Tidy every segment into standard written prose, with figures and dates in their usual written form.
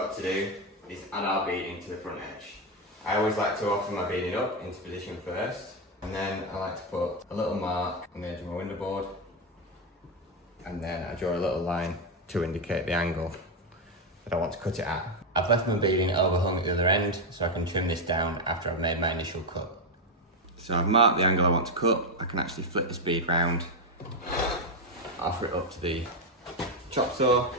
got to do is add our beading to the front edge. I always like to offer my beading up into position first, and then I like to put a little mark on the edge of my window board, and then I draw a little line to indicate the angle that I want to cut it at. I've left my beading overhung at the other end so I can trim this down after I've made my initial cut. So I've marked the angle I want to cut. I can actually flip this bead round, offer it up to the chop saw.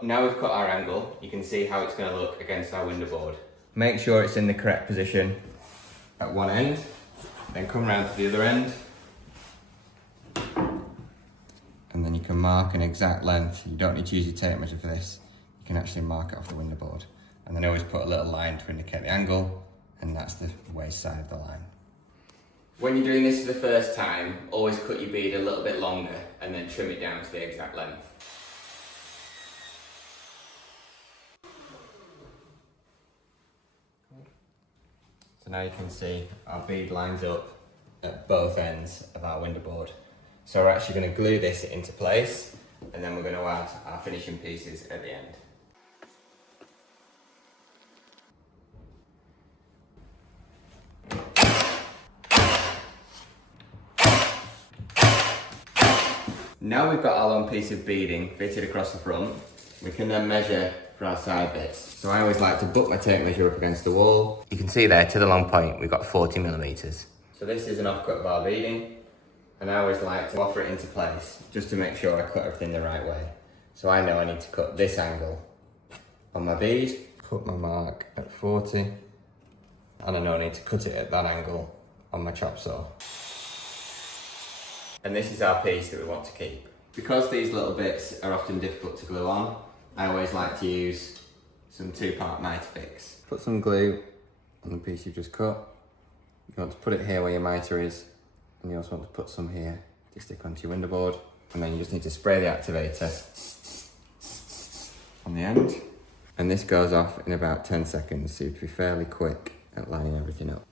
Now we've cut our angle, you can see how it's going to look against our window board. Make sure it's in the correct position at one end, then come round to the other end, and then you can mark an exact length. You don't need to use your tape measure for this. You can actually mark it off the window board. And then always put a little line to indicate the angle, and that's the waist side of the line. When you're doing this for the first time, always cut your bead a little bit longer and then trim it down to the exact length. So now you can see our bead lines up at both ends of our window board. So we're actually going to glue this into place, and then we're going to add our finishing pieces at the end. Now we've got our long piece of beading fitted across the front, we can then measure for our side bits. So I always like to butt my tape measure up against the wall. You can see there to the long point we've got 40mm. So this is an offcut of our beading, and I always like to offer it into place just to make sure I cut everything the right way. So I know I need to cut this angle on my bead, put my mark at 40, and I know I need to cut it at that angle on my chop saw. And this is our piece that we want to keep. Because these little bits are often difficult to glue on, I always like to use some 2-part mitre fix. Put some glue on the piece you just cut. You want to put it here where your mitre is, and you also want to put some here to stick onto your window board. And then you just need to spray the activator on the end. And this goes off in about 10 seconds, so you have to be fairly quick at lining everything up.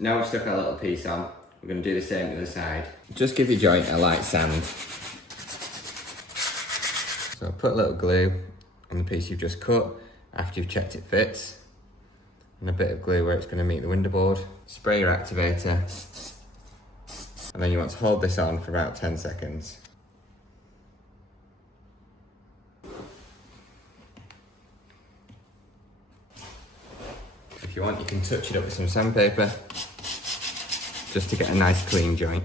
Now we've stuck our little piece on, we're going to do the same to the side. Just give your joint a light sand. So put a little glue on the piece you've just cut after you've checked it fits, and a bit of glue where it's going to meet the window board. Spray your activator, and then you want to hold this on for about 10 seconds. If you want, you can touch it up with some sandpaper just to get a nice clean joint.